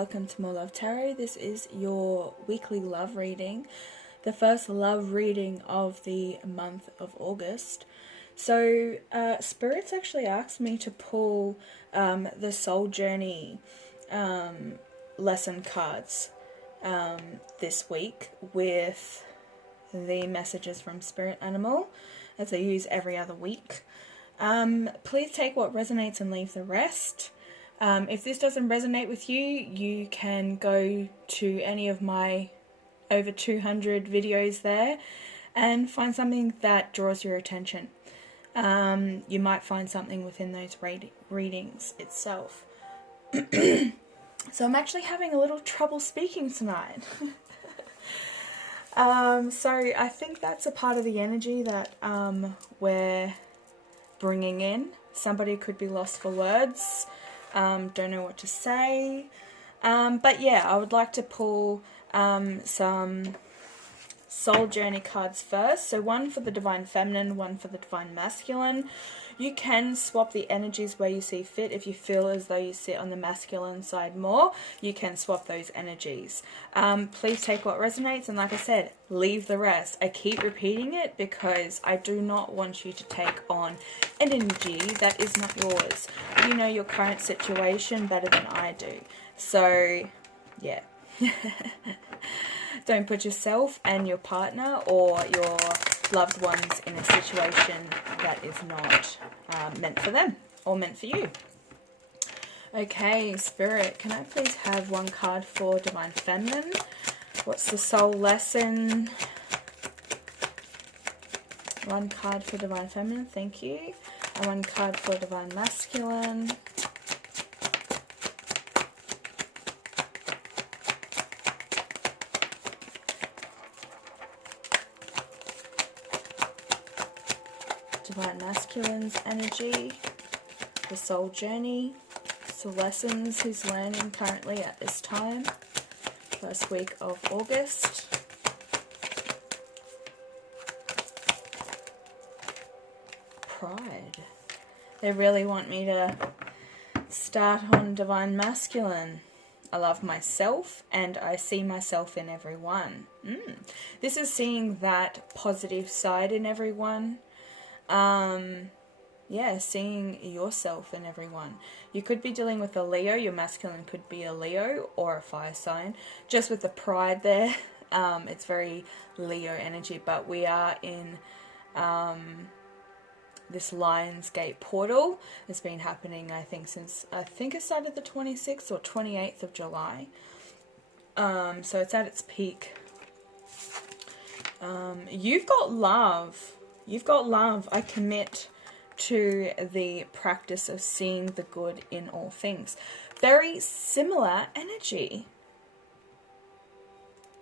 welcome to More Love Tarot. This is your weekly love reading, the first love reading of the month of August. So Spirit's actually asked me to pull the Soul Journey lesson cards this week with the messages from Spirit Animal, as I use every other week. Please take what resonates and leave the rest. If this doesn't resonate with you, you can go to any of my over 200 videos there and find something that draws your attention. You might find something within those readings itself. So I'm actually having a little trouble speaking tonight. So I think that's a part of the energy that we're bringing in. Somebody could be lost for words. Don't know what to say. But yeah, I would like to pull some Soul Journey cards first. So one for the Divine Feminine, one for the Divine Masculine. You can swap the energies where you see fit. If you feel as though you sit on the masculine side more, you can swap those energies. Please take what resonates, and like I said, leave the rest. I keep repeating it because I do not want you to take on an energy that is not yours. You know your current situation better than I do. So, yeah. Don't put yourself and your partner or your loved ones in a situation that is not meant for them or meant for you. Okay, Spirit, can I please have one card for Divine Feminine? What's the soul lesson? One card for Divine Feminine, thank you. And one card for Divine Masculine. Divine Masculine's energy, the Soul Journey, the lessons he's learning currently at this time, first week of August. Pride. They really want me to start on Divine Masculine. I love myself and I see myself in everyone. This is seeing that positive side in everyone. Yeah, seeing yourself in everyone. You could be dealing with a Leo. Your masculine could be a Leo or a fire sign. Just with the pride there, it's very Leo energy. But we are in this Lionsgate portal. It's been happening, I think, since, I think it started the 26th or 28th of July. So it's at its peak. You've got love. You've got love. I commit to the practice of seeing the good in all things. Very similar energy.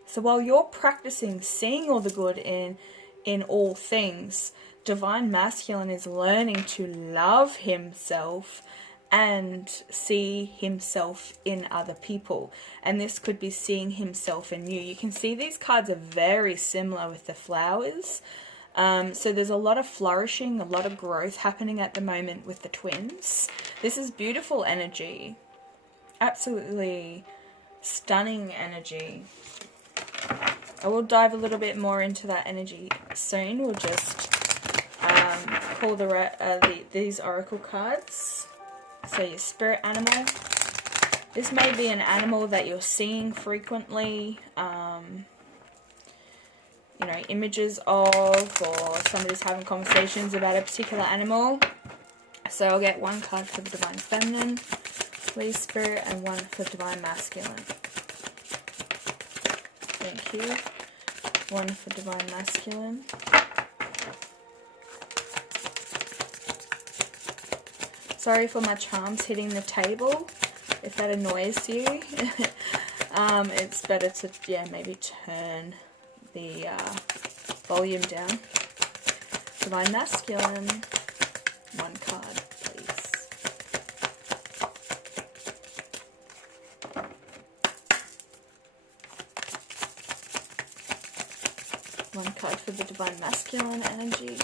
So while you're practicing seeing all the good in all things, Divine Masculine is learning to love himself and see himself in other people. And this could be seeing himself in you. You can see these cards are very similar with the flowers. So there's a lot of flourishing, a lot of growth happening at the moment with the twins. This is beautiful energy. Absolutely stunning energy. I will dive a little bit more into that energy soon. We'll just pull these oracle cards. So your spirit animal. This may be an animal that you're seeing frequently. You know, images of, or somebody's having conversations about a particular animal. So I'll get one card for the Divine Feminine, please, Spirit, and one for Divine Masculine. Thank you. One for Divine Masculine. Sorry for my charms hitting the table, if that annoys you. It's better to, yeah, maybe turn the volume down. Divine Masculine, one card, please. One card for the Divine Masculine energy.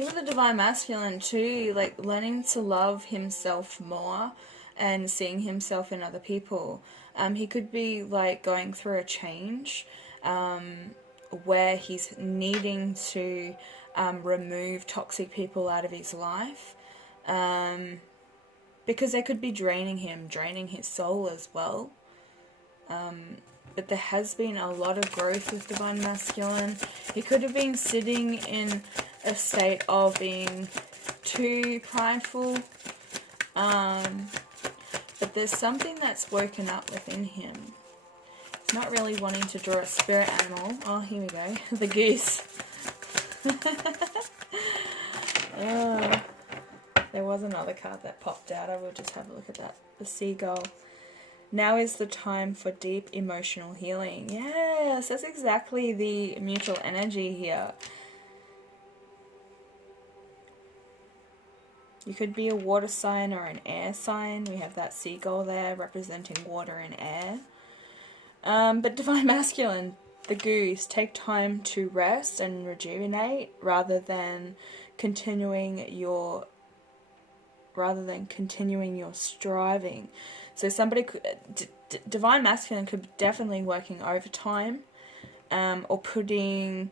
think with the divine masculine too, like learning to love himself more and seeing himself in other people. He could be like going through a change where he's needing to remove toxic people out of his life, because they could be draining him, draining his soul as well. But there has been a lot of growth with divine masculine. He could have been sitting in a state of being too prideful, but there's something that's woken up within him. He's not really wanting to draw a spirit animal. Oh, here we go. The goose. There was another card that popped out. I will just have a look at that. The seagull. Now is the time for deep emotional healing. Yes, that's exactly the mutual energy here. You could be a water sign or an air sign. We have that seagull there representing water and air. But divine masculine, the goose, take time to rest and rejuvenate rather than continuing your striving. So somebody could, divine masculine could be definitely working overtime, or putting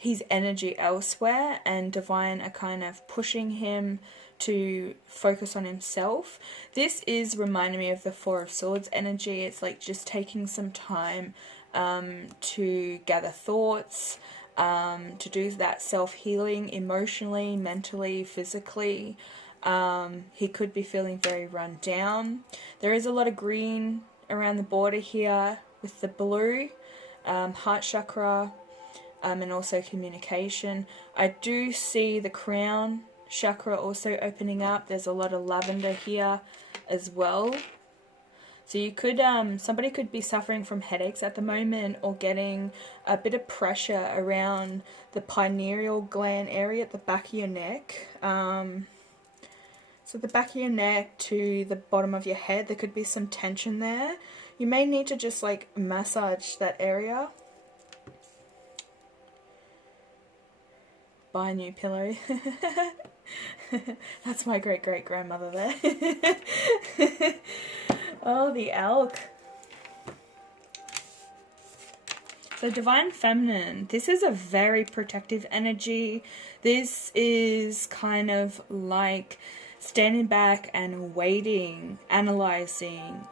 his energy elsewhere, and divine are kind of pushing him to focus on himself. This is reminding me of the Four of Swords energy. It's like just taking some time to gather thoughts, to do that self-healing emotionally, mentally, physically. He could be feeling very run down. There is a lot of green around the border here with the blue, heart chakra, and also communication. I do see the crown chakra also opening up. There's a lot of lavender here as well. So you could, somebody could be suffering from headaches at the moment, or getting a bit of pressure around the pineal gland area at the back of your neck. So the back of your neck to the bottom of your head, there could be some tension there. You may need to just like massage that area. Buy a new pillow. That's my great-great-grandmother there. Oh, the elk. So divine feminine, this is a very protective energy. This is kind of like standing back and waiting, analyzing.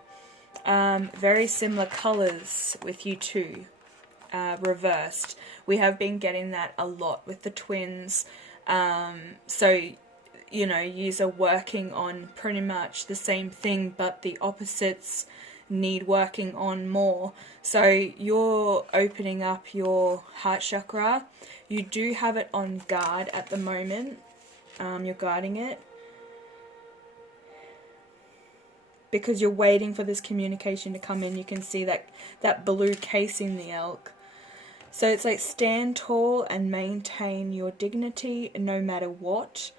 Very similar colors with you two, reversed. We have been getting that a lot with the twins. So, you know, yous are working on pretty much the same thing, but the opposites need working on more. So you're opening up your heart chakra. You do have it on guard at the moment. You're guarding it because you're waiting for this communication to come in. You can see that blue casing the elk. So it's like stand tall and maintain your dignity no matter what,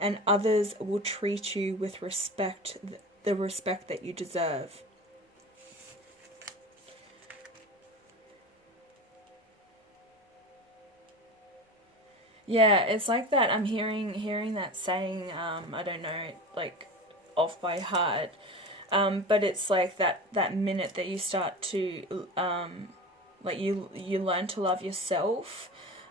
and others will treat you with respect, the respect that you deserve. Yeah, it's like that. I'm hearing that saying, I don't know, like off by heart, but it's like that minute that you start to like you learn to love yourself,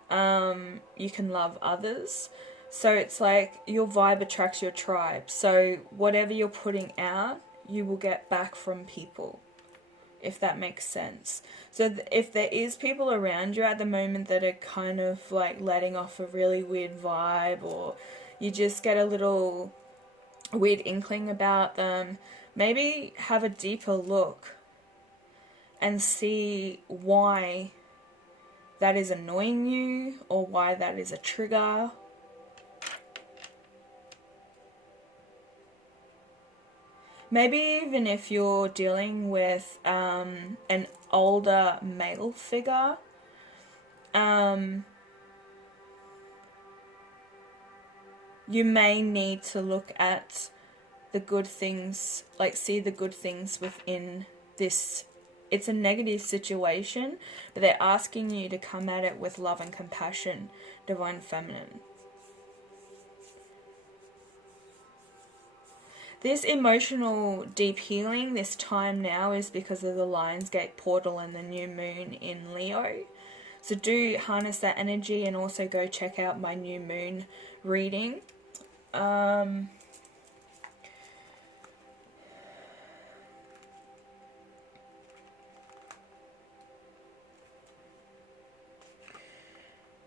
you can love others. So it's like your vibe attracts your tribe. So whatever you're putting out, you will get back from people, if that makes sense. So if there is people around you at the moment that are kind of like letting off a really weird vibe, or you just get a little weird inkling about them, maybe have a deeper look and see why that is annoying you, or why that is a trigger. Maybe even if you're dealing with an older male figure, you may need to look at the good things, like see the good things within this it's a negative situation, but they're asking you to come at it with love and compassion, Divine Feminine. This emotional deep healing, this time now, is because of the Lionsgate portal and the new moon in Leo. So do harness that energy, and also go check out my new moon reading.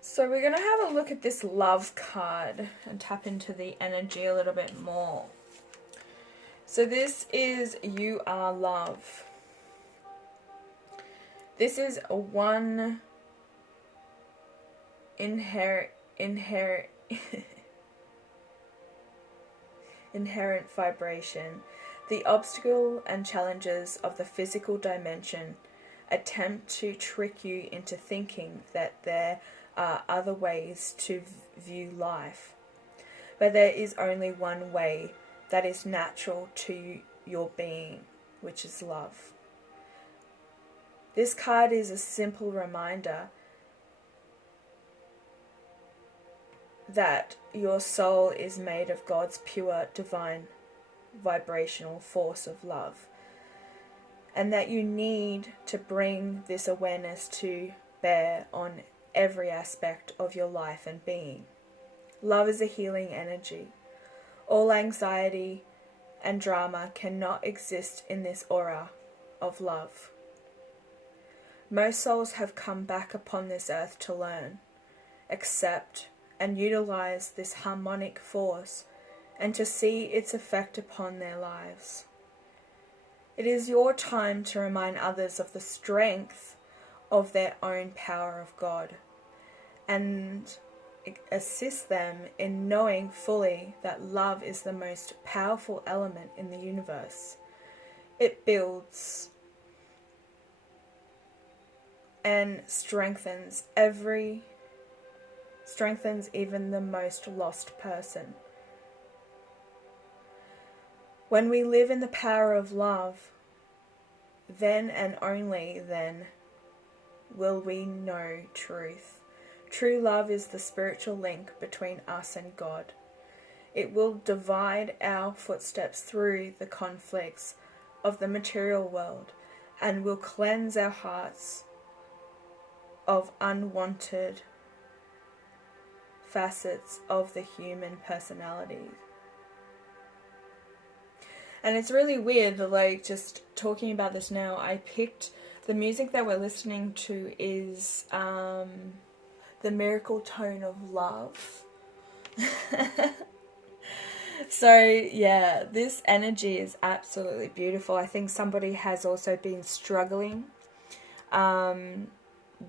So we're going to have a look at this love card and tap into the energy a little bit more. So this is You Are Love. This is a one inherent vibration. The obstacle and challenges of the physical dimension attempt to trick you into thinking that there are other ways to view life. But there is only one way that is natural to your being, which is love. This card is a simple reminder that your soul is made of God's pure, divine, vibrational force of love, and that you need to bring this awareness to bear on every aspect of your life and being. Love is a healing energy. All anxiety and drama cannot exist in this aura of love. Most souls have come back upon this earth to learn, accept, and utilize this harmonic force, and to see its effect upon their lives. It is your time to remind others of the strength of their own power of God, and assist them in knowing fully that love is the most powerful element in the universe. It builds and strengthens even the most lost person. When we live in the power of love, then and only then will we know truth. True love is the spiritual link between us and God. It will divide our footsteps through the conflicts of the material world, and will cleanse our hearts of unwanted facets of the human personality. And it's really weird, like, just talking about this now, I picked the music that we're listening to is The Miracle Tone of Love. So yeah, this energy is absolutely beautiful. I think somebody has also been struggling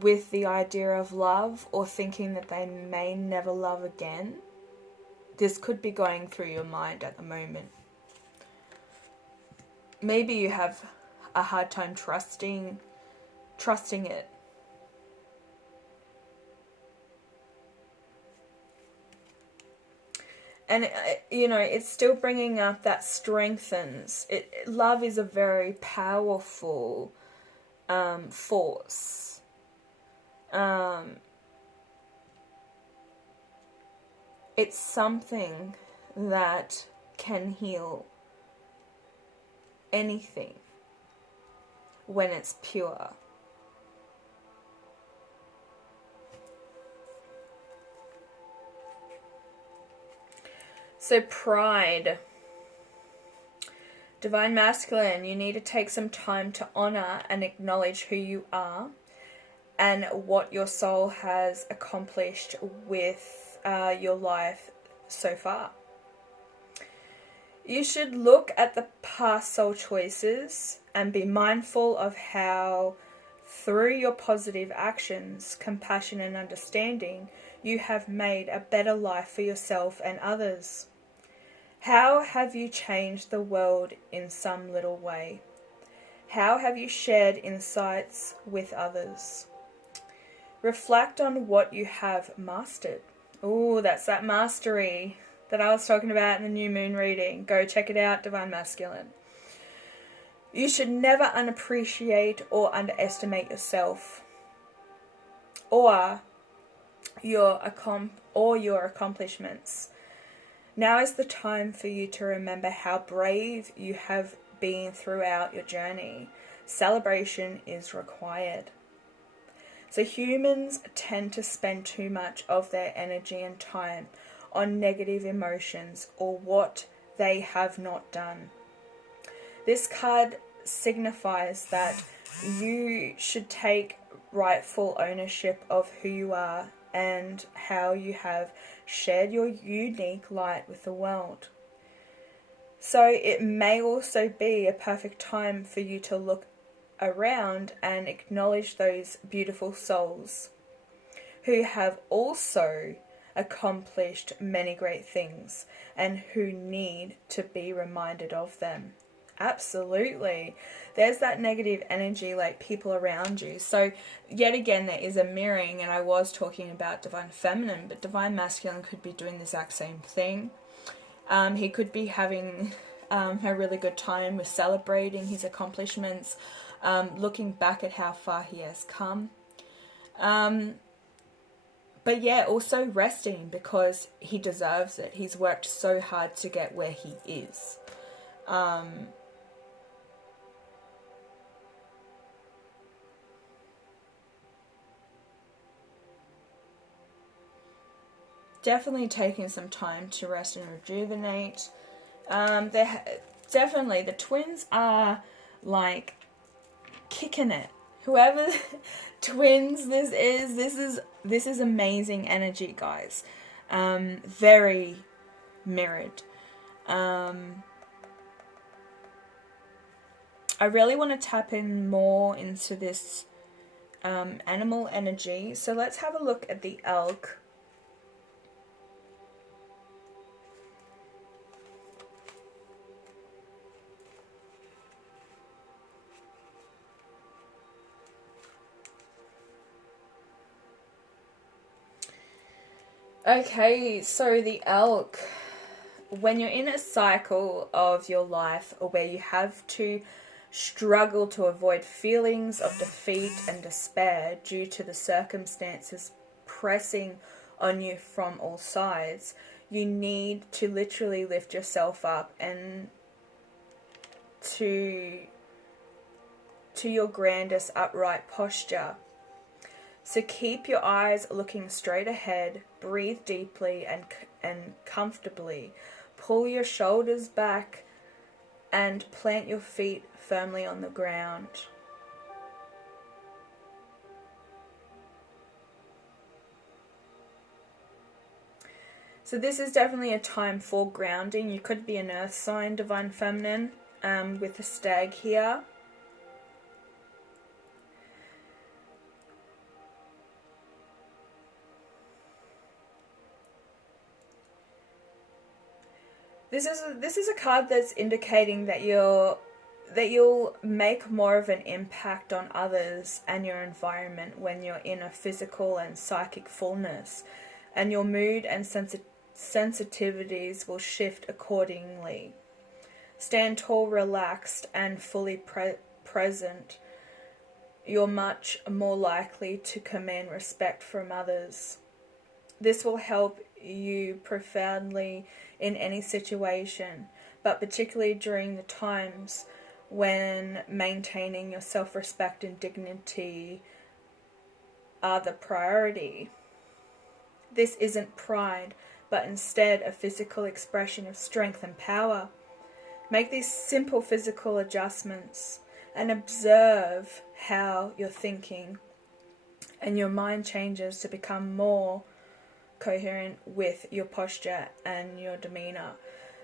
with the idea of love, or thinking that they may never love again. This could be going through your mind at the moment. Maybe you have a hard time trusting it. And, you know, it's still bringing up that strengthens. Love is a very powerful force. It's something that can heal anything when it's pure. So pride. Divine Masculine, you need to take some time to honor and acknowledge who you are and what your soul has accomplished with your life so far. You should look at the past soul choices and be mindful of how, through your positive actions, compassion and understanding, you have made a better life for yourself and others. How have you changed the world in some little way? How have you shared insights with others? Reflect on what you have mastered. Oh, that's that mastery that I was talking about in the new moon reading. Go check it out, Divine Masculine. You should never unappreciate or underestimate yourself or your accomplishments. Now is the time for you to remember how brave you have been throughout your journey. Celebration is required. So humans tend to spend too much of their energy and time on negative emotions or what they have not done. This card signifies that you should take rightful ownership of who you are and how you have shared your unique light with the world. So it may also be a perfect time for you to look around and acknowledge those beautiful souls who have also accomplished many great things and who need to be reminded of them. Absolutely. There's that negative energy, like people around you. So yet again, there is a mirroring, and I was talking about divine feminine, but divine masculine could be doing the exact same thing. He could be having a really good time with celebrating his accomplishments, looking back at how far he has come. But yeah, also resting because he deserves it. He's worked so hard to get where he is. Definitely taking some time to rest and rejuvenate. Definitely the twins are like kicking it. Whoever twins this is amazing energy, guys. Very mirrored. I really want to tap in more into this animal energy. So let's have a look at the elk. Okay, so the elk, when you're in a cycle of your life where you have to struggle to avoid feelings of defeat and despair due to the circumstances pressing on you from all sides, you need to literally lift yourself up and to your grandest upright posture. So keep your eyes looking straight ahead, breathe deeply and comfortably, pull your shoulders back and plant your feet firmly on the ground. So this is definitely a time for grounding. You could be an earth sign, divine feminine, with a stag here. This is a card that's indicating that you'll make more of an impact on others and your environment when you're in a physical and psychic fullness, and your mood and sensitivities will shift accordingly. Stand tall, relaxed, and fully present. You're much more likely to command respect from others. This will help you profoundly in any situation, but particularly during the times when maintaining your self-respect and dignity are the priority. This isn't pride, but instead a physical expression of strength and power. Make these simple physical adjustments and observe how you're thinking, and your mind changes to become more coherent with your posture and your demeanor.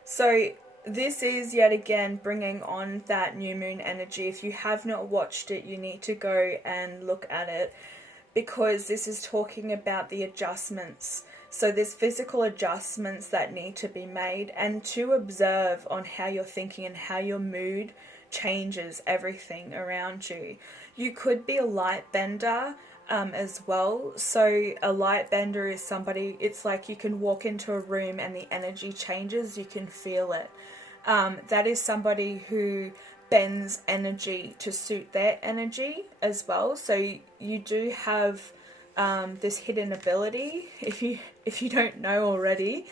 So this is yet again bringing on that new moon energy. If you have not watched it, you need to go and look at it, because this is talking about the adjustments. So there's physical adjustments that need to be made, and to observe on how you're thinking and how your mood changes everything around you. You could be a light bender as well. So a light bender is somebody, it's like you can walk into a room and the energy changes, you can feel it. That is somebody who bends energy to suit their energy as well. So you do have this hidden ability, if you don't know already,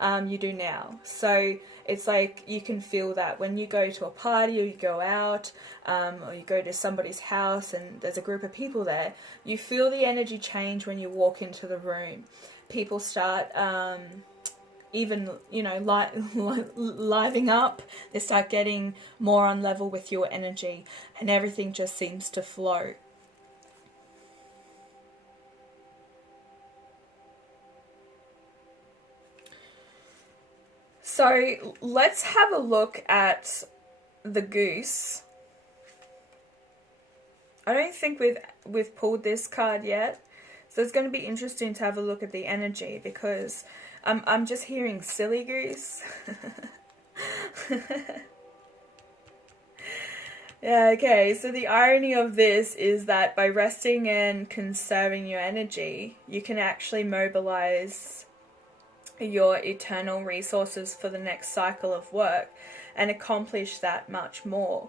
you do now. So it's like you can feel that when you go to a party or you go out, or you go to somebody's house and there's a group of people there, you feel the energy change when you walk into the room. People start even, you know, living up. They start getting more on level with your energy, and everything just seems to flow. So let's have a look at the goose. I don't think we've pulled this card yet, so it's going to be interesting to have a look at the energy, because I'm just hearing silly goose. Yeah, okay, so the irony of this is that by resting and conserving your energy, you can actually mobilize your eternal resources for the next cycle of work and accomplish that much more.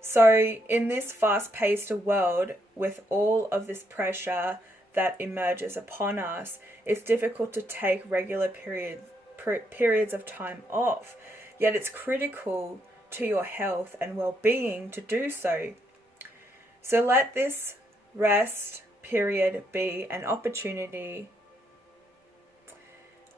So in this fast-paced world, with all of this pressure that emerges upon us, it's difficult to take regular periods of time off. Yet it's critical to your health and well-being to do so. So let this rest period be an opportunity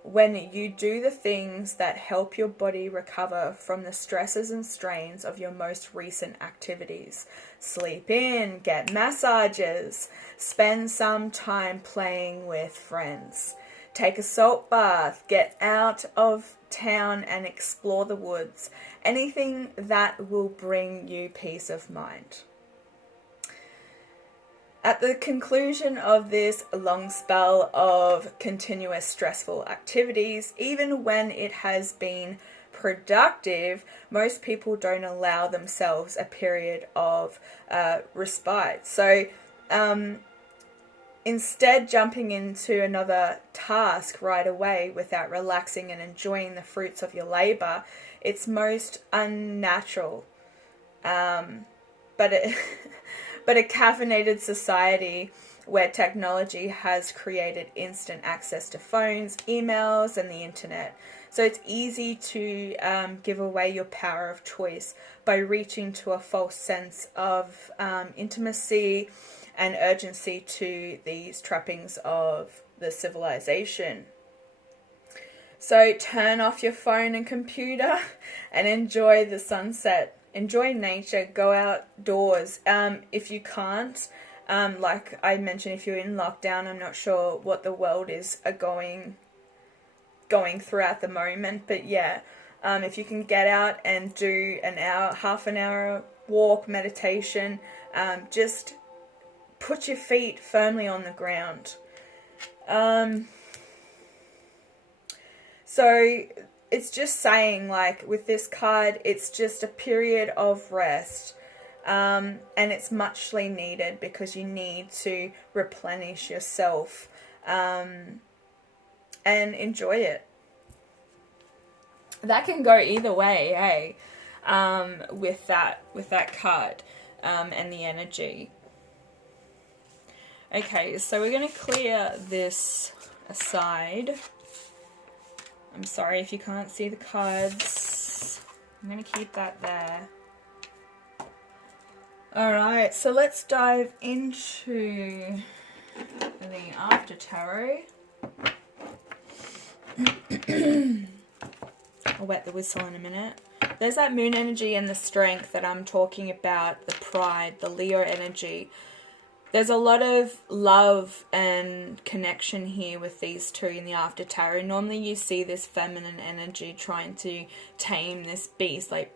when you do the things that help your body recover from the stresses and strains of your most recent activities. Sleep in, get massages, spend some time playing with friends, take a salt bath, get out of town and explore the woods. Anything that will bring you peace of mind. At the conclusion of this long spell of continuous stressful activities, even when it has been productive, most people don't allow themselves a period of respite. So instead, jumping into another task right away without relaxing and enjoying the fruits of your labor, it's most unnatural. But a caffeinated society where technology has created instant access to phones, emails, and the internet. So it's easy to give away your power of choice by reaching to a false sense of intimacy and urgency to these trappings of the civilization. So turn off your phone and computer and enjoy the sunset. Enjoy nature, go outdoors. If you can't, like I mentioned, if you're in lockdown, I'm not sure what the world is going through at the moment, but yeah, if you can get out and do an hour, half an hour walk, meditation, just put your feet firmly on the ground. So it's just saying, like, with this card, it's just a period of rest. And it's muchly needed because you need to replenish yourself and enjoy it. That can go either way, hey? With that card and the energy. Okay, so we're going to clear this aside. I'm sorry if you can't see the cards. I'm going to keep that there. Alright, so let's dive into the After Tarot. I'll wet the whistle in a minute. There's that moon energy and the strength that I'm talking about, the pride, the Leo energy. There's a lot of love and connection here with these two in the After Tarot. Normally you see this feminine energy trying to tame this beast, like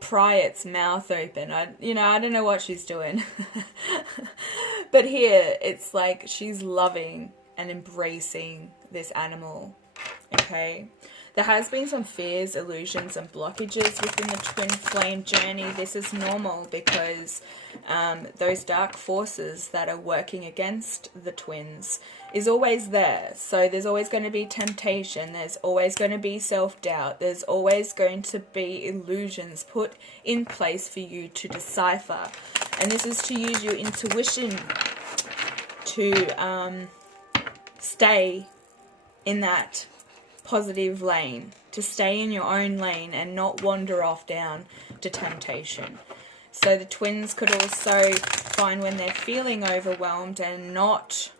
pry its mouth open. I don't know what she's doing. But here, it's like she's loving and embracing this animal. Okay? There has been some fears, illusions, and blockages within the twin flame journey. This is normal because those dark forces that are working against the twins is always there. So there's always going to be temptation. There's always going to be self-doubt. There's always going to be illusions put in place for you to decipher. And this is to use your intuition to stay in that positive lane, to stay in your own lane and not wander off down to temptation. So the twins could also find when they're feeling overwhelmed and not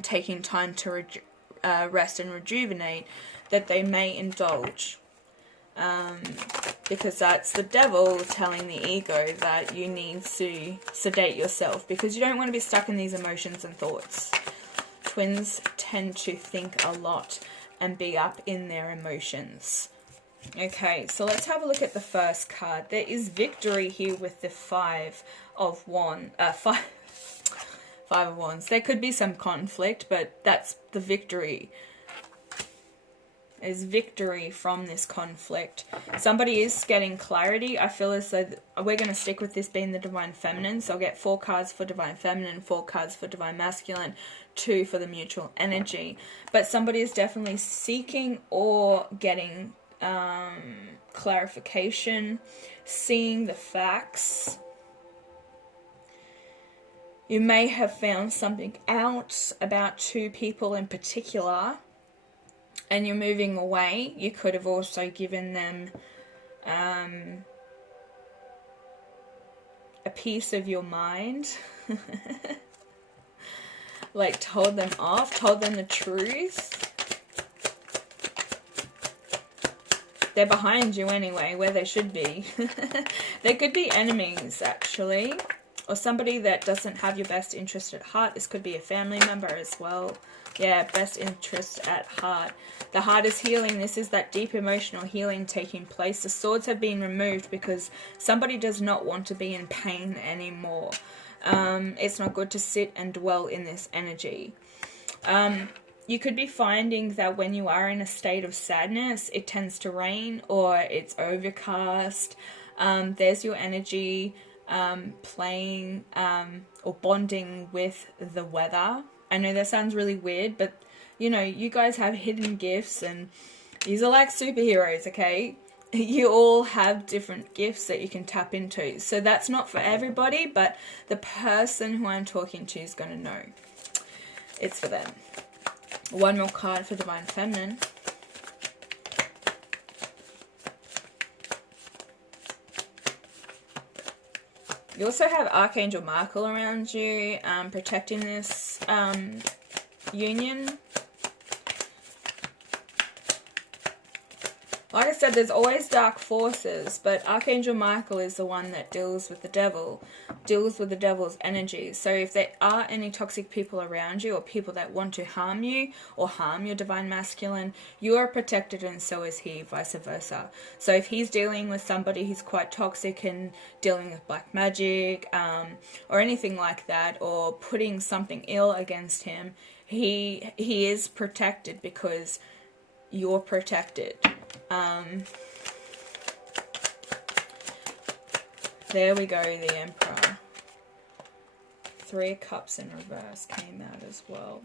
taking time to rest and rejuvenate, that they may indulge. Because that's the devil telling the ego that you need to sedate yourself because you don't want to be stuck in these emotions and thoughts. Twins tend to think a lot and be up in their emotions. Okay, so let's have a look at the first card. There is victory here with the Five of Wands. Five of Wands. There could be some conflict, but that's the victory. There's victory from this conflict. Somebody is getting clarity. I feel as though we're going to stick with this being the Divine Feminine. So I'll get 4 cards for Divine Feminine, 4 cards for Divine Masculine, 2 for the mutual energy. But somebody is definitely seeking or getting clarification, seeing the facts. You may have found something out about 2 people in particular, and you're moving away. You could have also given them a piece of your mind. Like told them off, told them the truth. They're behind you anyway, where they should be. They could be enemies, actually. Or somebody that doesn't have your best interest at heart. This could be a family member as well. Yeah, best interest at heart. The heart is healing. This is that deep emotional healing taking place. The swords have been removed because somebody does not want to be in pain anymore. It's not good to sit and dwell in this energy. You could be finding that when you are in a state of sadness, it tends to rain or it's overcast. There's your energy playing or bonding with the weather. I know that sounds really weird, but you know, you guys have hidden gifts and these are like superheroes, okay? You all have different gifts that you can tap into. So that's not for everybody, but the person who I'm talking to is going to know. It's for them. 1 more card for Divine Feminine. You also have Archangel Michael around you, protecting this union. Like I said, there's always dark forces, but Archangel Michael is the one that deals with the devil, deals with the devil's energy. So if there are any toxic people around you or people that want to harm you or harm your Divine Masculine, you are protected and so is he, vice versa. So if he's dealing with somebody who's quite toxic and dealing with black magic or anything like that, or putting something ill against him, he is protected because you're protected. There we go, the Emperor. 3 of Cups in reverse came out as well.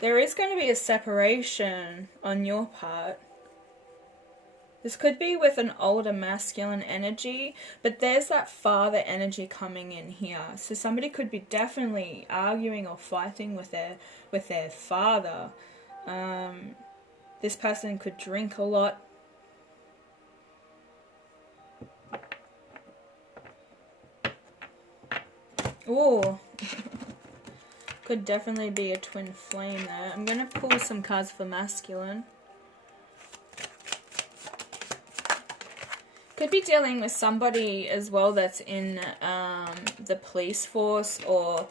There is going to be a separation on your part. This could be with an older masculine energy, but there's that father energy coming in here. So somebody could be definitely arguing or fighting with their father. This person could drink a lot. Ooh. Could definitely be a twin flame there. I'm going to pull some cards for masculine. Could be dealing with somebody as well that's in the police force or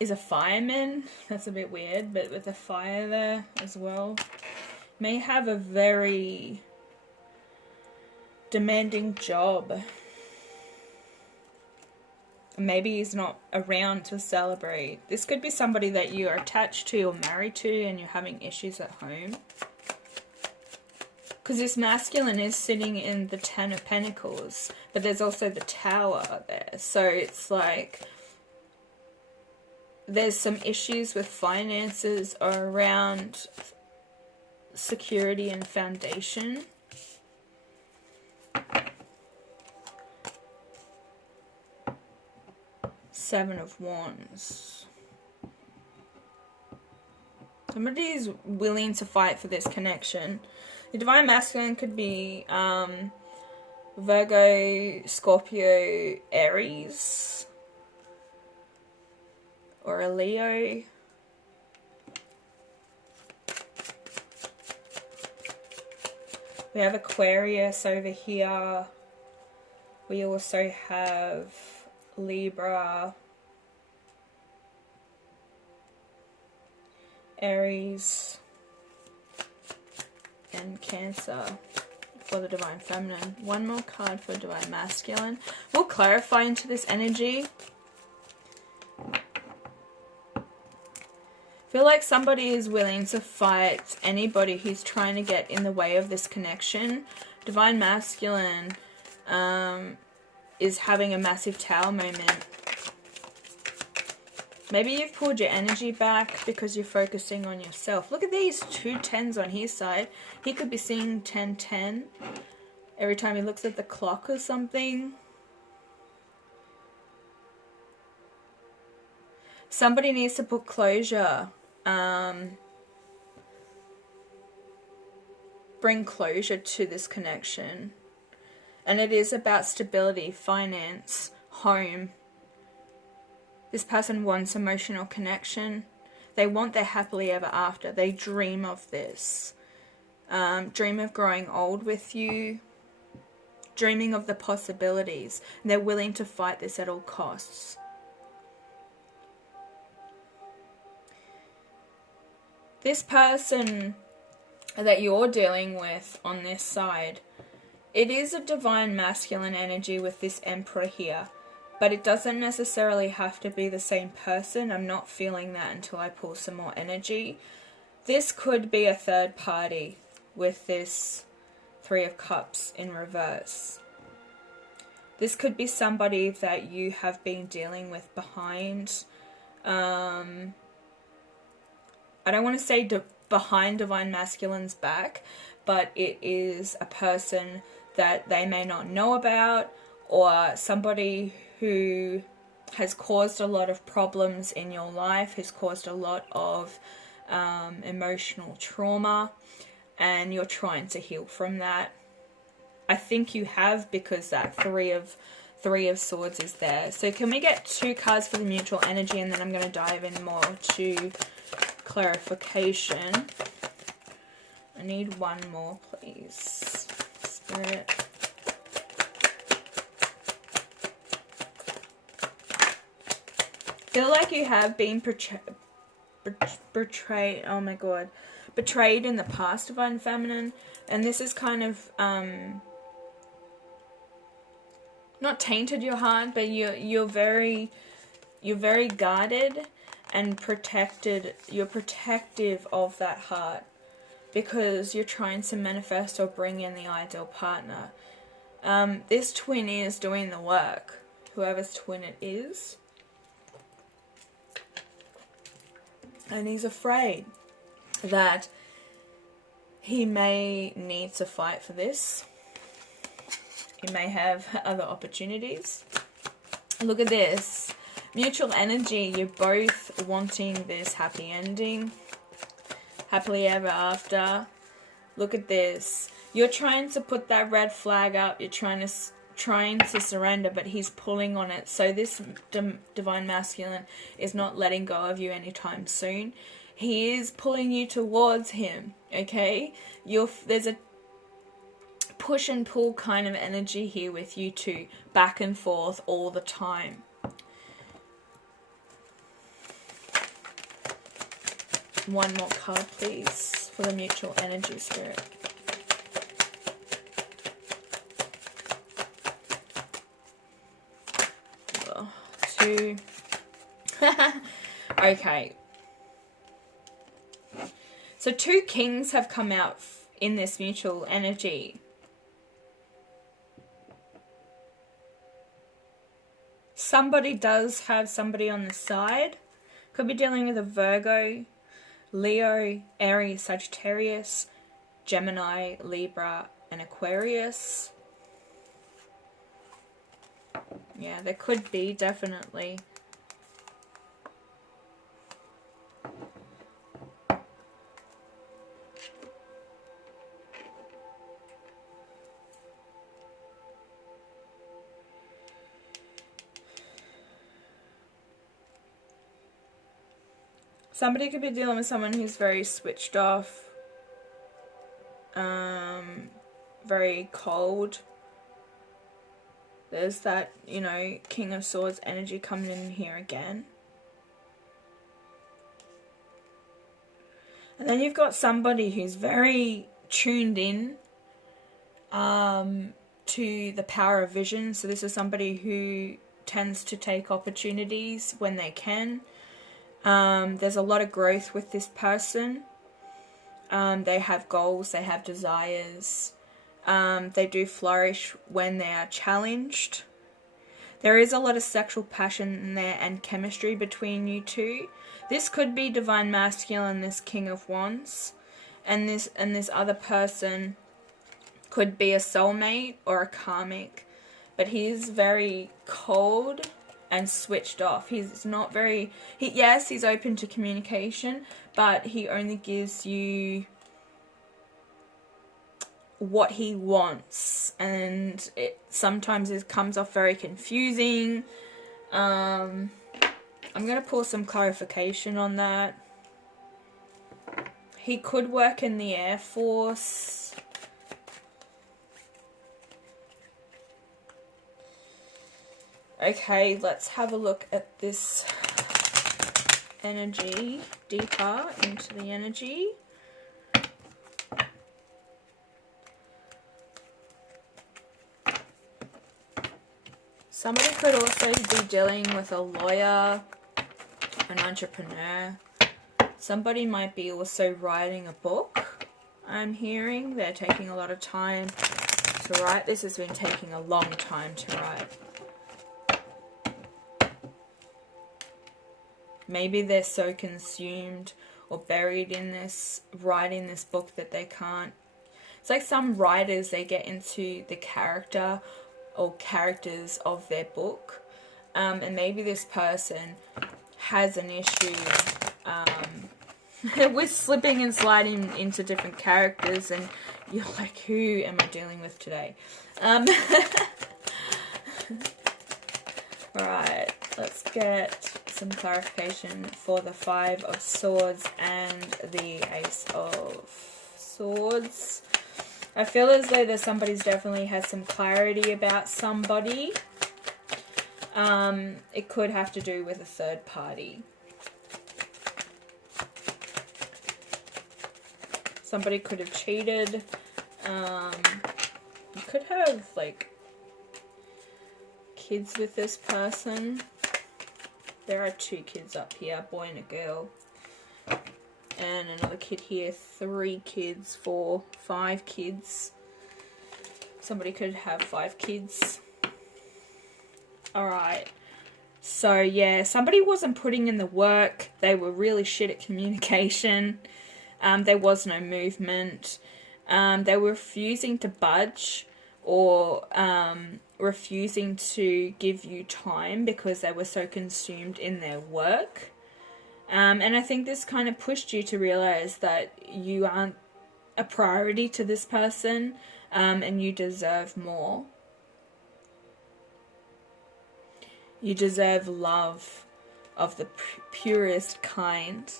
is a fireman. That's a bit weird, but with the fire there as well. May have a very demanding job. maybe he's not around to celebrate. This could be somebody that you are attached to or married to and you're having issues at home. Because this masculine is sitting in the Ten of Pentacles, but there's also the Tower there. So it's like there's some issues with finances or around security and foundation. Seven of Wands. Somebody is willing to fight for this connection. The Divine Masculine could be Virgo, Scorpio, Aries, or a Leo. We have Aquarius over here. We also have Libra, Aries, and Cancer for the Divine Feminine. One more card for Divine Masculine. We'll clarify into this energy. Feel like somebody is willing to fight anybody who's trying to get in the way of this connection. Divine Masculine is having a massive Tower moment. Maybe you've pulled your energy back because you're focusing on yourself. Look at these 2 tens on his side. He could be seeing 10-10 every time he looks at the clock or something. Somebody needs to put closure. Bring closure to this connection. And it is about stability, finance, home. This person wants emotional connection. They want their happily ever after. They dream of this. Dream of growing old with you. Dreaming of the possibilities. And they're willing to fight this at all costs. This person that you're dealing with on this side, it is a Divine Masculine energy with this Emperor here. But it doesn't necessarily have to be the same person. I'm not feeling that until I pull some more energy. This could be a third party with this 3 of Cups in reverse. This could be somebody that you have been dealing with behind. I don't want to say behind Divine Masculine's back, but it is a person that they may not know about, or somebody who has caused a lot of problems in your life, has caused a lot of emotional trauma, and you're trying to heal from that. I think you have, because that three of Swords is there. So can we get 2 cards for the mutual energy, and then I'm going to dive in more to clarification. I need 1 more, please. Spirit. Feel like you have been betrayed. Oh my god. Betrayed in the past, Divine Feminine. And this is kind of not tainted your heart, but you're very guarded and protected. You're protective of that heart because you're trying to manifest or bring in the ideal partner. This twin is doing the work, whoever's twin it is. And he's afraid that he may need to fight for this. He may have other opportunities. Look at this. Mutual energy. You're both wanting this happy ending. Happily ever after. Look at this. You're trying to put that red flag up. You're trying to surrender, but he's pulling on it. So this Divine Masculine is not letting go of you anytime soon. He is pulling you towards him, okay? There's a push and pull kind of energy here with you two, back and forth all the time. One more card, please, for the mutual energy, Spirit. you. Okay. So 2 kings have come out in this mutual energy. Somebody does have somebody on the side. Could be dealing with a Virgo, Leo, Aries, Sagittarius, Gemini, Libra, and Aquarius. Yeah, there could be, definitely. Somebody could be dealing with someone who's very switched off, very cold. There's that, you know, King of Swords energy coming in here again. And then you've got somebody who's very tuned in to the power of vision. So this is somebody who tends to take opportunities when they can. There's a lot of growth with this person. They have goals, they have desires. They do flourish when they are challenged. There is a lot of sexual passion in there and chemistry between you two. This could be divine masculine, this King of Wands, and this other person could be a soulmate or a karmic, but he's very cold and switched off. He's not very, yes, he's open to communication, but he only gives you what he wants, and sometimes it comes off very confusing. I'm going to pull some clarification on that. He could work in the Air Force. Okay, let's have a look at this energy, deeper into the energy. Somebody could also be dealing with a lawyer, an entrepreneur. Somebody might be also writing a book. I'm hearing they're taking a lot of time to write. This has been taking a long time to write. Maybe they're so consumed or buried in this, writing this book, that they can't. It's like some writers, they get into the character or characters of their book. And maybe this person has an issue with slipping and sliding into different characters, and you're like, who am I dealing with today? Alright, let's get some clarification for the 5 of Swords and the Ace of Swords. I feel as though there's somebody's definitely has some clarity about somebody. It could have to do with a third party. Somebody could have cheated. You could have, like, kids with this person. There are 2 kids up here, a boy and a girl. And another kid here, 3 kids, 4, 5 kids. Somebody could have 5 kids. Alright. So, yeah, somebody wasn't putting in the work. They were really shit at communication. There was no movement. They were refusing to budge or refusing to give you time because they were so consumed in their work. And I think this kind of pushed you to realize that you aren't a priority to this person, and you deserve more. You deserve love of the purest kind.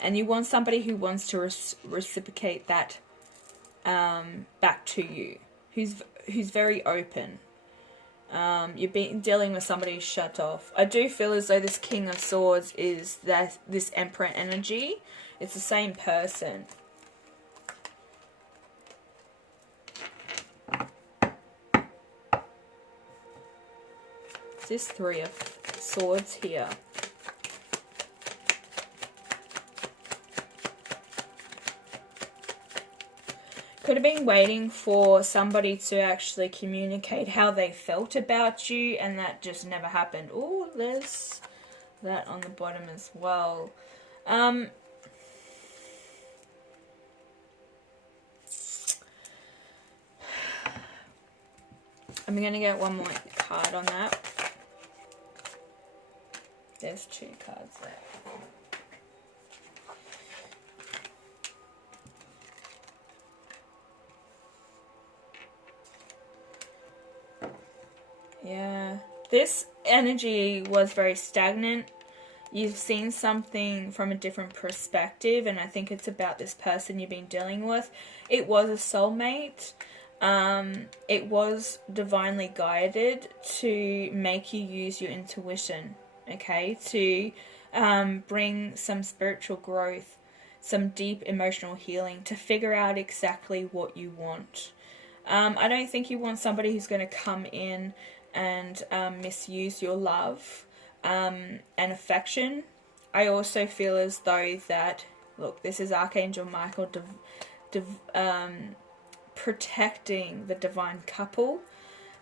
And you want somebody who wants to reciprocate that back to you, who's very open. You've been dealing with somebody who's shut off. I do feel as though this King of Swords is this Emperor energy. It's the same person. Is this 3 of Swords here. Could have been waiting for somebody to actually communicate how they felt about you, and that just never happened. Oh, there's that on the bottom as well. I'm going to get one more card on that. There's 2 cards there. Yeah, this energy was very stagnant. You've seen something from a different perspective, and I think it's about this person you've been dealing with. It was a soulmate. It was divinely guided to make you use your intuition, okay, to bring some spiritual growth, some deep emotional healing, to figure out exactly what you want. I don't think you want somebody who's going to come in and misuse your love and affection. I also feel as though that, look, this is Archangel Michael protecting the divine couple.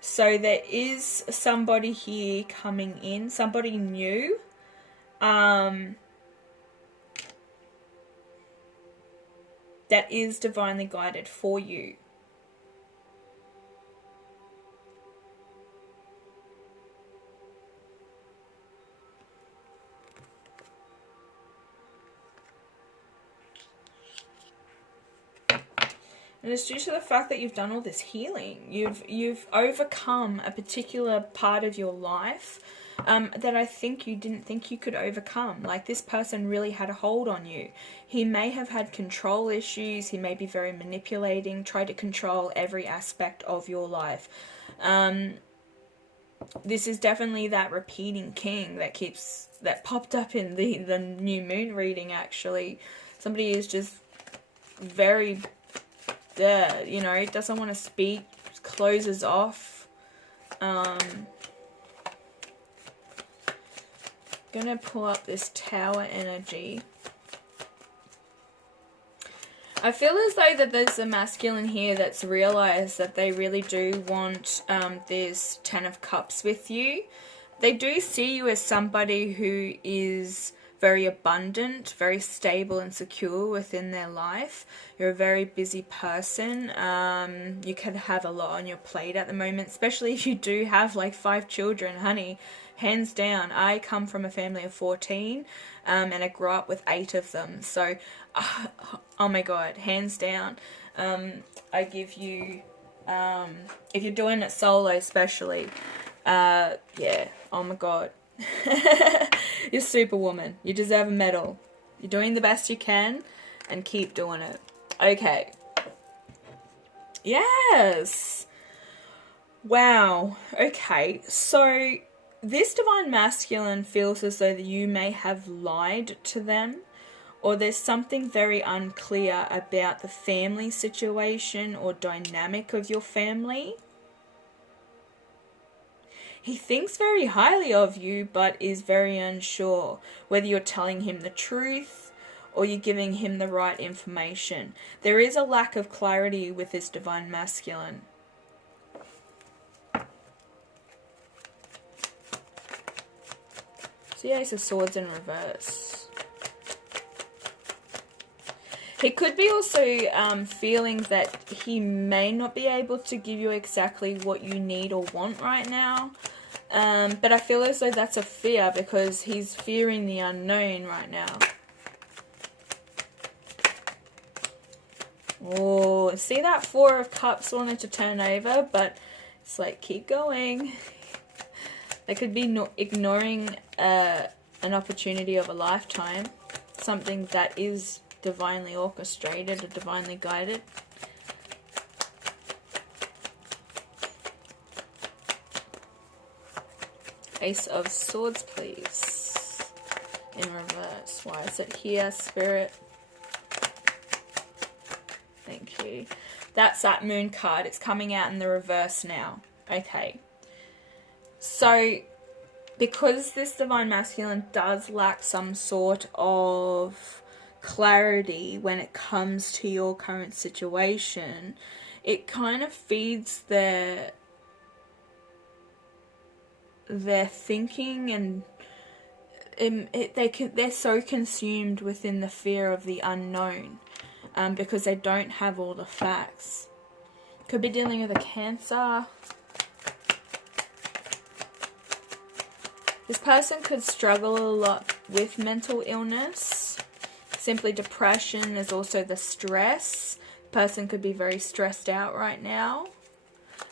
So there is somebody here coming in, somebody new. That is divinely guided for you. And it's due to the fact that you've done all this healing. You've overcome a particular part of your life that I think you didn't think you could overcome. Like, this person really had a hold on you. He may have had control issues. He may be very manipulating, try to control every aspect of your life. This is definitely that repeating king that popped up in the new moon reading, actually. Somebody is just very... you know, doesn't want to speak, closes off. Gonna pull up this Tower energy. I feel as though that there's a masculine here that's realized that they really do want this 10 of Cups with you. They do see you as somebody who is very abundant, very stable and secure within their life. You're a very busy person. You can have a lot on your plate at the moment, especially if you do have like 5 children, honey. Hands down, I come from a family of 14 and I grew up with 8 of them. So, oh my God, hands down. I give you, if you're doing it solo especially, yeah, oh my God. You're superwoman. You deserve a medal. You're doing the best you can and keep doing it. Okay. Yes. Wow. Okay. So this divine masculine feels as though that you may have lied to them, or there's something very unclear about the family situation or dynamic of your family. He thinks very highly of you, but is very unsure whether you're telling him the truth or you're giving him the right information. There is a lack of clarity with this divine masculine. See, Ace of Swords in reverse. He could be also feeling that he may not be able to give you exactly what you need or want right now. But I feel as though that's a fear because he's fearing the unknown right now. Oh, see that 4 of Cups wanted to turn over, but it's like, keep going. They could be ignoring an opportunity of a lifetime. Something that is divinely orchestrated or divinely guided. Ace of Swords, please. In reverse. Why is it here, Spirit? Thank you. That's that moon card. It's coming out in the reverse now. Okay. So, because this divine masculine does lack some sort of clarity when it comes to your current situation, it kind of feeds their thinking, and they're so consumed within the fear of the unknown, because they don't have all the facts. Could be dealing with a Cancer. This person could struggle a lot with mental illness. Simply depression is also the stress. Person could be very stressed out right now,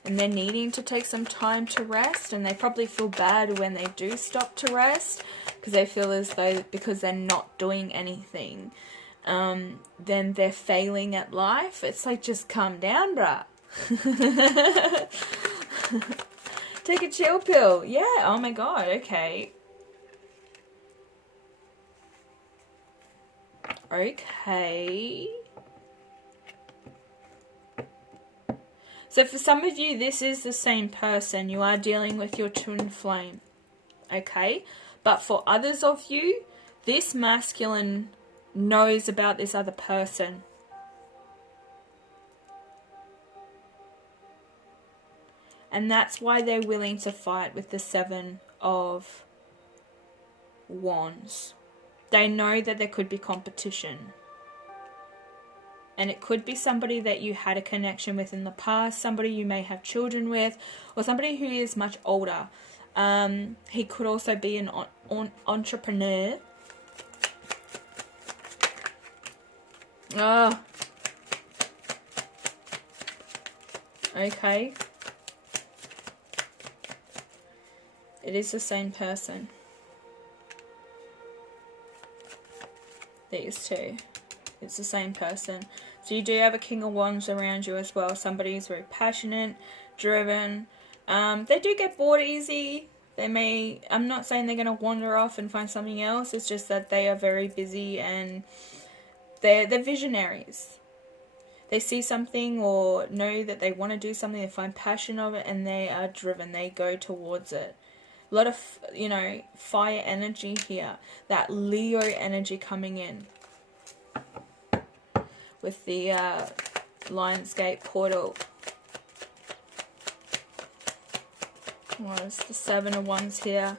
and they're needing to take some time to rest, and they probably feel bad when they do stop to rest, because they feel as though because they're not doing anything, then they're failing at life. It's like, just calm down, bruh. Take a chill pill. Yeah, oh my god, okay. Okay. So for some of you, this is the same person. You are dealing with your twin flame. Okay? But for others of you, this masculine knows about this other person. And that's why they're willing to fight with the 7 of Wands. They know that there could be competition. And it could be somebody that you had a connection with in the past, somebody you may have children with, or somebody who is much older. He could also be an entrepreneur. Oh. Okay. It is the same person. These two. It's the same person. So you do have a King of Wands around you as well. Somebody who's very passionate, driven. They do get bored easy. They may, I'm not saying they're going to wander off and find something else. It's just that they are very busy, and they're visionaries. They see something or know that they want to do something. They find passion of it, and they are driven. They go towards it. A lot of, fire energy here. That Leo energy coming in. With the Lionsgate portal. There's the 7 of Wands here.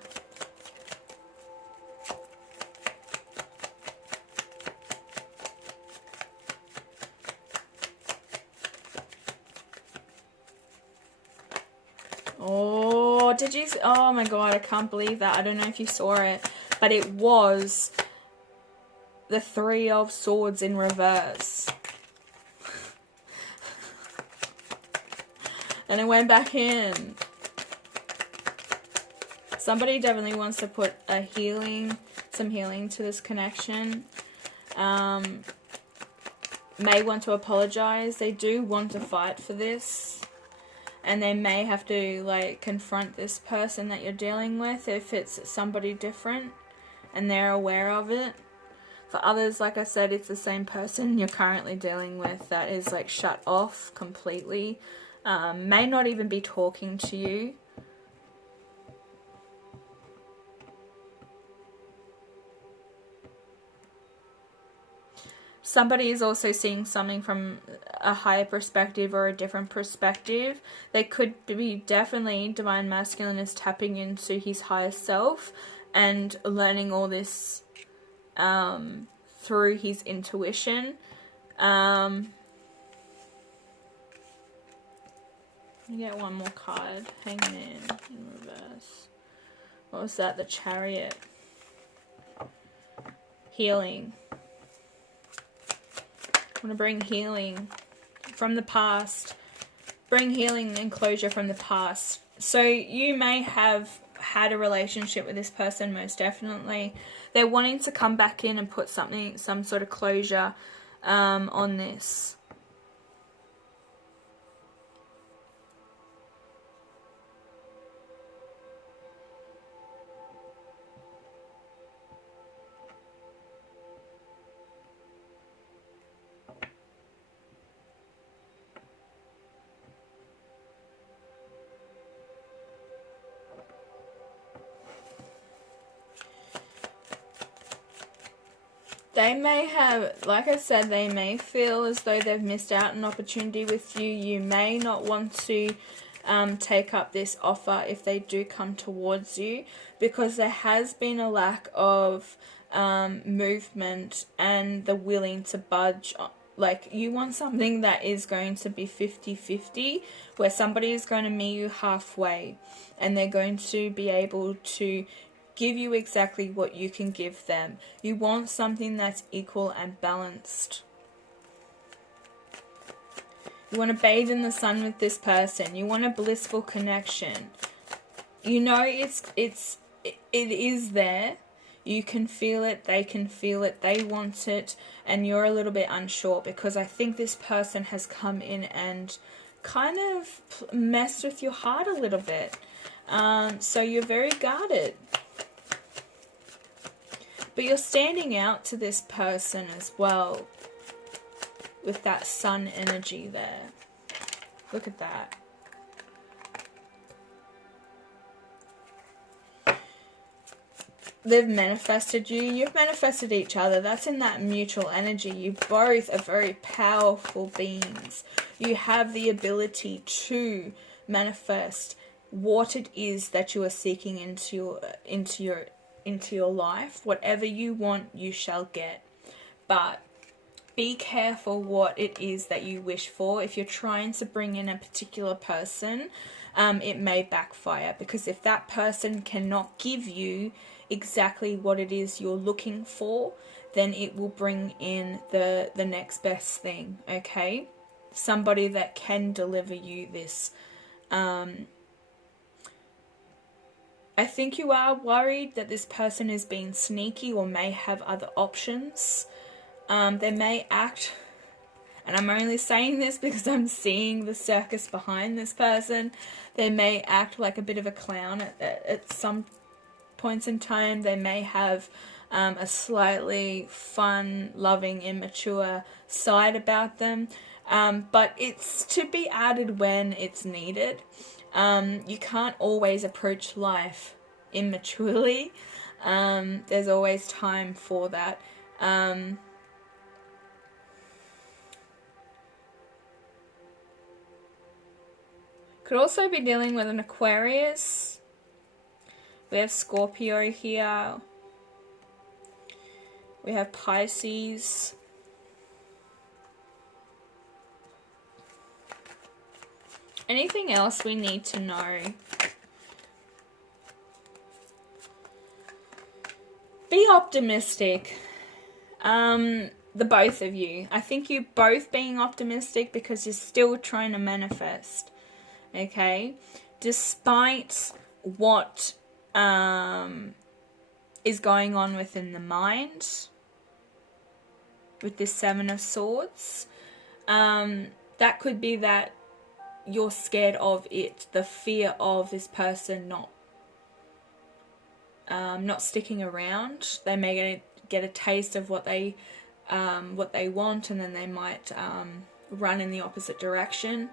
Oh, did you? Oh my god, I can't believe that. I don't know if you saw it, but it was the 3 of Swords in reverse. And it went back in. Somebody definitely wants to put some healing to this connection. May want to apologize. They do want to fight for this. And they may have to, confront this person that you're dealing with if it's somebody different and they're aware of it. For others, like I said, it's the same person you're currently dealing with that is, shut off completely. May not even be talking to you. Somebody is also seeing something from a higher perspective or a different perspective. They could be definitely, Divine Masculine is tapping into his higher self and learning all this through his intuition. Let me get one more card. Hangman in reverse. What was that? The Chariot. Healing. I want to bring healing from the past. Bring healing and closure from the past. So you may have had a relationship with this person, most definitely. They're wanting to come back in and put some sort of closure on this. They may have, like I said, they may feel as though they've missed out an opportunity with you. You may not want to take up this offer if they do come towards you, because there has been a lack of movement and the willing to budge. Like, you want something that is going to be 50-50, where somebody is going to meet you halfway and they're going to be able to give you exactly what you can give them. You want something that's equal and balanced. You want to bathe in the sun with this person. You want a blissful connection. You know it is there. You can feel it, they can feel it, they want it, and you're a little bit unsure, because I think this person has come in and kind of messed with your heart a little bit. So you're very guarded. But you're standing out to this person as well, with that sun energy there. Look at that. They've manifested you. You've manifested each other. That's in that mutual energy. You both are very powerful beings. You have the ability to manifest what it is that you are seeking into your life. Whatever you want, you shall get. But be careful what it is that you wish for. If you're trying to bring in a particular person, it may backfire, because if that person cannot give you exactly what it is you're looking for, then it will bring in the next best thing. Okay, somebody that can deliver you this. I think you are worried that this person is being sneaky or may have other options. They may act, and I'm only saying this because I'm seeing the circus behind this person, they may act like a bit of a clown at some points in time. They may have a slightly fun, loving, immature side about them, but it's to be added when it's needed. You can't always approach life immaturely. There's always time for that. Could also be dealing with an Aquarius. We have Scorpio here. We have Pisces. Anything else we need to know? Be optimistic. The both of you. I think you both being optimistic because you're still trying to manifest. Okay? Despite what is going on within the mind with this Seven of Swords, that could be that you're scared of it, the fear of this person not sticking around. They may get a taste of what they want, and then they might run in the opposite direction.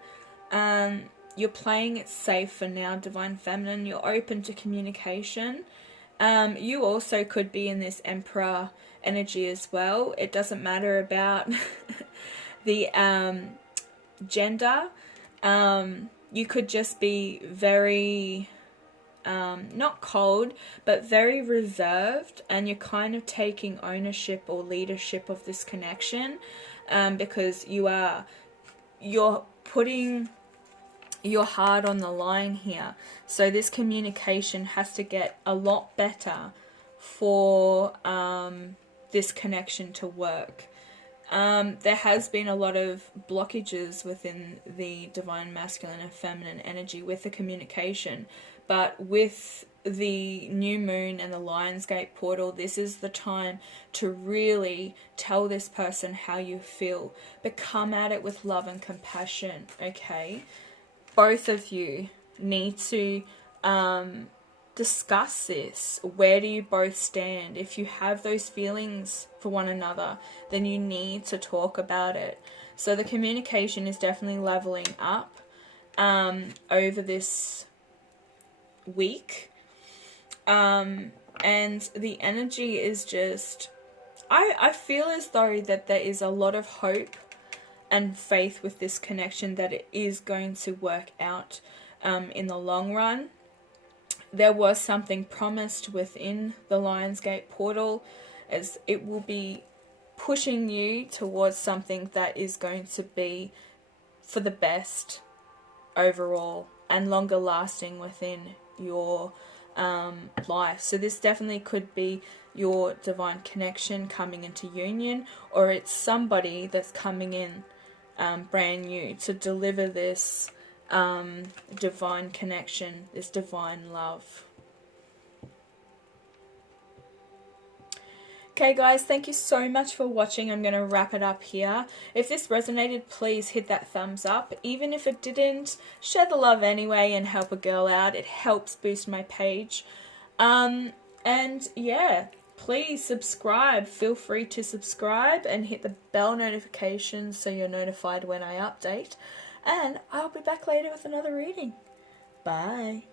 You're playing it safe for now, Divine Feminine. You're open to communication. You also could be in this Emperor energy as well. It doesn't matter about the gender. You could just be very, not cold, but very reserved, and you're kind of taking ownership or leadership of this connection, because you're putting your heart on the line here. So this communication has to get a lot better for this connection to work. There has been a lot of blockages within the Divine Masculine and Feminine energy with the communication, but with the new moon and the Lionsgate portal, this is the time to really tell this person how you feel, but come at it with love and compassion. Okay, both of you need to discuss this. Where do you both stand? If you have those feelings for one another, then you need to talk about it. So the communication is definitely leveling up over this week, and the energy is just I feel as though that there is a lot of hope and faith with this connection that it is going to work out in the long run. There was something promised within the Lionsgate portal, as it will be pushing you towards something that is going to be for the best overall and longer lasting within your life. So this definitely could be your divine connection coming into union, or it's somebody that's coming in brand new to deliver this divine connection, this divine love. Okay guys, thank you so much for watching. I'm going to wrap it up here. If this resonated, please hit that thumbs up. Even if it didn't, share the love anyway and help a girl out. It helps boost my page. And yeah, please subscribe. Feel free to subscribe and hit the bell notifications so you're notified when I update. And I'll be back later with another reading. Bye.